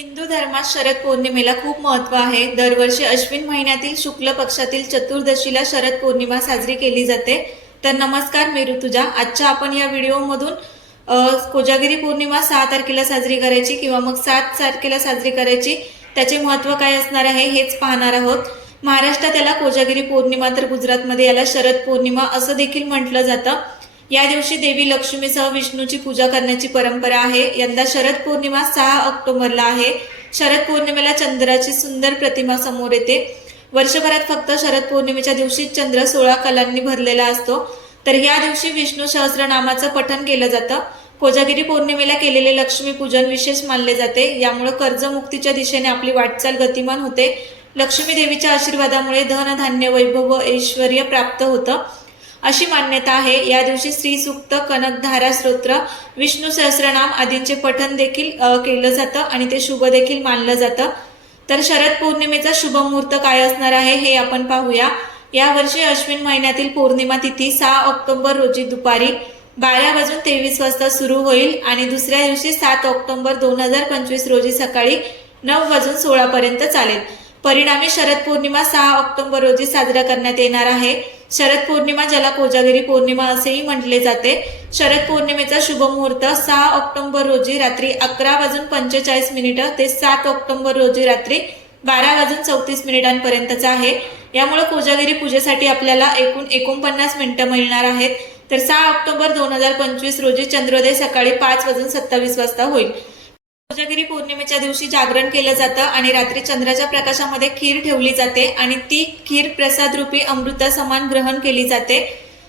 हिंदू धर्मात शरद पौर्णिमेला खूप महत्त्व आहे. दरवर्षी अश्विन महिन्यातील शुक्ल पक्षातील चतुर्दशीला शरद पौर्णिमा साजरी केली जाते. तर नमस्कार मी ऋतुजा. आजच्या आपण या व्हिडिओमधून कोजागिरी पौर्णिमा सहा तारखेला साजरी करायची किंवा मग सात तारखेला साजरी करायची त्याचे महत्त्व काय असणार आहे हेच पाहणार आहोत. महाराष्ट्रात याला कोजागिरी पौर्णिमा तर गुजरातमध्ये याला शरद पौर्णिमा असं देखील म्हटलं जातं. या दिवशी देवी लक्ष्मीसह विष्णूची पूजा करण्याची परंपरा आहे. यंदा शरद पौर्णिमा सहा ऑक्टोबरला आहे. शरद पौर्णिमेला चंद्राची सुंदर प्रतिमा समोर येते. वर्षभरात फक्त शरद पौर्णिमेच्या दिवशी चंद्र सोळा कलांनी भरलेला असतो. तर या दिवशी विष्णू सहस्रनामाचं पठण केलं जातं. कोजागिरी पौर्णिमेला केलेले लक्ष्मी पूजन विशेष मानले जाते. यामुळे कर्जमुक्तीच्या दिशेने आपली वाटचाल गतिमान होते. लक्ष्मी देवीच्या आशीर्वादामुळे धन धान्य वैभव व ऐश्वर प्राप्त होतं. अशी मान्यता आहे. या दिवशी श्रीसूक्त कनकधारा स्तोत्र विष्णू सहस्रनाम आदींचे पठण देखील केलं जातं आणि ते शुभ देखील मानलं जातं. तर शरद पौर्णिमेचा शुभ मुहूर्त काय असणार आहे हे आपण पाहूया. या वर्षी अश्विन महिन्यातील पौर्णिमा तिथी सहा ऑक्टोबर रोजी दुपारी बारा वाजून तेवीस वाजता सुरू होईल आणि दुसऱ्या दिवशी सात ऑक्टोबर दोन हजार पंचवीस रोजी सकाळी नऊ वाजून सोळा पर्यंत चालेल. परिणामी शरद पौर्णिमा सहा ऑक्टोबर रोजी साजरा करण्यात येणार आहे. शरद पौर्णिमा ज्याला कोजागिरी पौर्णिमा असेही म्हटले जाते. शरद पौर्णिमेचा शुभ मुहूर्त सहा ऑक्टोबर रोजी रात्री अकरा वाजून पंचेचाळीस मिनिटं ते सात ऑक्टोबर रोजी रात्री बारा वाजून चौतीस मिनिटांपर्यंतचा आहे. यामुळे कोजागिरी पूजेसाठी आपल्याला एकूण एकोणपन्नास मिनिटं मिळणार आहेत. तर सहा ऑक्टोबर दोन हजार पंचवीस रोजी चंद्रोदय सकाळी पाच वाजून सत्तावीस वाजता होईल. कोजागिरी पौर्णिमेच्या दिवशी जागरण केलं जातं आणि रात्री चंद्राच्या प्रकाशामध्ये खीर ठेवली जाते आणि ती खीर प्रसाद रूपी अमृता समान ग्रहण केली जाते.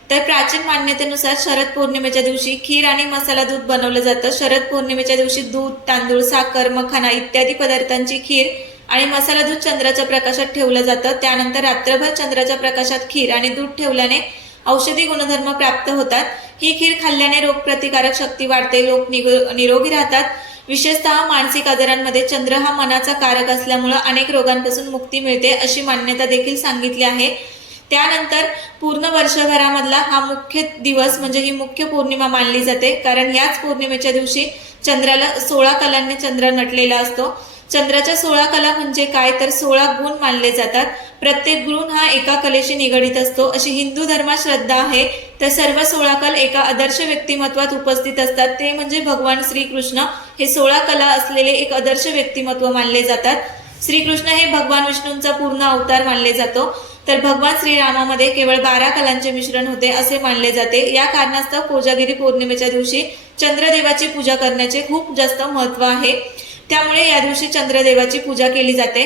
तर प्राचीन मान्यतेनुसार शरद पौर्णिमेच्या दिवशी खीर आणि मसाला दूध बनवलं जातं. शरद पौर्णिमेच्या दिवशी दूध तांदूळ साखर मखाना इत्यादी पदार्थांची खीर आणि मसाला दूध चंद्राच्या प्रकाशात ठेवलं जातं. त्यानंतर रात्रभर चंद्राच्या प्रकाशात खीर आणि दूध ठेवल्याने औषधी गुणधर्म प्राप्त होतात. ही खीर खाल्ल्याने रोगप्रतिकारक शक्ती वाढते. लोक निरोगी राहतात. विशेषतः मानसिक आजारांमध्ये चंद्र हा मनाचा कारक असल्यामुळं अनेक रोगांपासून मुक्ती मिळते अशी मान्यता देखील सांगितली आहे. त्यानंतर पूर्ण वर्षभरामधला हा मुख्य दिवस म्हणजे ही मुख्य पौर्णिमा मानली जाते. कारण याच पौर्णिमेच्या दिवशी चंद्राला सोळा कलांनी चंद्र नटलेला असतो. चंद्राच्या सोळा कला म्हणजे काय तर सोळा गुण मानले जातात. प्रत्येक गुण हा एका कलेशी निगडीत असतो. अशी हिंदू धर्मात श्रद्धा आहे तर सर्व सोळा कल एका आदर्श व्यक्तिमत्वात उपस्थित असतात. ते म्हणजे भगवान श्रीकृष्ण. हे सोळा कला असलेले एक आदर्श व्यक्तिमत्व मानले जातात. श्रीकृष्ण हे भगवान विष्णूंचा पूर्ण अवतार मानले जातो. तर भगवान श्रीरामामध्ये केवळ बारा कलांचे मिश्रण होते असे मानले जाते. या कारणास्तव कोजागिरी पौर्णिमेच्या दिवशी चंद्रदेवाची पूजा करण्याचे खूप जास्त महत्त्व आहे. त्यामुळे या दिवशी चंद्रदेवाची पूजा केली जाते.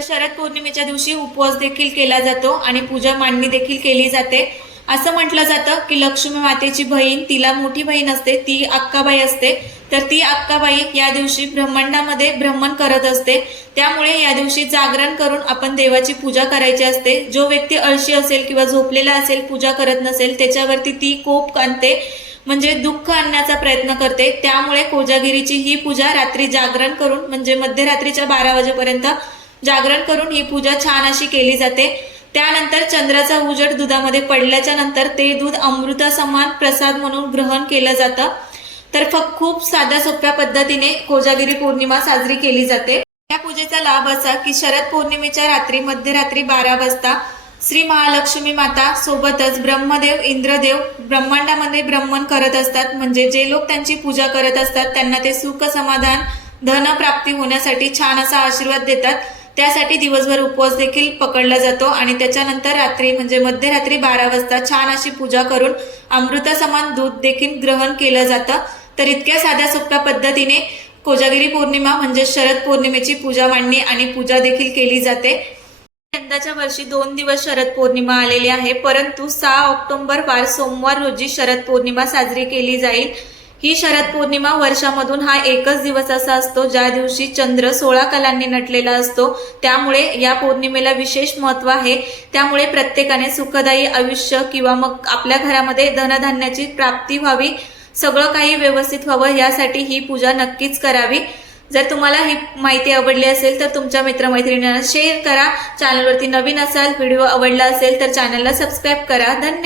शरद पौर्णिमेच्या दिवशी उपवास देखील केला जातो आणि पूजा मांडणी देखील केली जाते. असं म्हटलं जातं की लक्ष्मी मातेची बहीण तिला मोठी बहीण असते ती अक्काबाई असते. तर ती अक्काबाई या दिवशी ब्रह्मांडामध्ये भ्रमण करत असते. त्यामुळे या दिवशी जागरण करून आपण देवाची पूजा करायची असते. जो व्यक्ती अळशी असेल किंवा झोपलेला असेल पूजा करत नसेल त्याच्यावरती ती कोप आणते. म्हणजे दुःख आणण्याचा प्रयत्न करते. त्यामुळे कोजागिरीची ही पूजा रात्री जागरण करून म्हणजे मध्यरात्रीच्या बारा वाजेपर्यंत जागरण करून ही पूजा छान अशी केली जाते. त्यानंतर चंद्राचा उजड दुधामध्ये पडल्याच्या नंतर ते दूध अमृता समान प्रसाद म्हणून ग्रहण केलं जातं. तर फक्त खूप साध्या सोप्या पद्धतीने कोजागिरी पौर्णिमा साजरी केली जाते. या पूजेचा लाभ असा की शरद पौर्णिमेच्या रात्री मध्यरात्री बारा वाजता श्री महालक्ष्मी माता सोबतच ब्रह्मदेव इंद्रदेव ब्रह्मांडामध्ये ब्रह्मण करत असतात. म्हणजे जे लोक त्यांची पूजा करत असतात त्यांना ते सुख समाधान धनप्राप्ती होण्यासाठी छान असा आशीर्वाद देतात. त्यासाठी दिवसभर उपवास देखील पकडला जातो आणि त्याच्यानंतर रात्री म्हणजे मध्यरात्री बारा वाजता छान अशी पूजा करून अमृतासमान दूध देखील ग्रहण केलं जातं. तर इतक्या साध्या सोप्या पद्धतीने कोजागिरी पौर्णिमा म्हणजे शरद पौर्णिमेची पूजा मांडणी आणि पूजा देखील केली जाते. यंदाच्या वर्षी दोन दिवस शरद पौर्णिमा आलेली आहे परंतु सहा ऑक्टोबर वार सोमवार रोजी शरद पौर्णिमा साजरी केली जाईल. ही शरद पौर्णिमा वर्षामधून हा एकच दिवस असा असतो ज्या दिवशी चंद्र सोळा कलांनी नटलेला असतो. त्यामुळे या पौर्णिमेला विशेष महत्त्व आहे. त्यामुळे प्रत्येकाने सुखदायी आयुष्य किंवा मग आपल्या घरामध्ये धनधान्याची प्राप्ती व्हावी. सगळं काही व्यवस्थित व्हावं यासाठी ही पूजा नक्कीच करावी. जर तुम्हाला ही माहिती आवडली असेल तर तुमच्या मित्रमैत्रिणींना शेअर करा. चॅनलवरती नवीन असाल व्हिडिओ आवडला असेल तर चॅनलला सबस्क्राईब करा. धन्यवाद.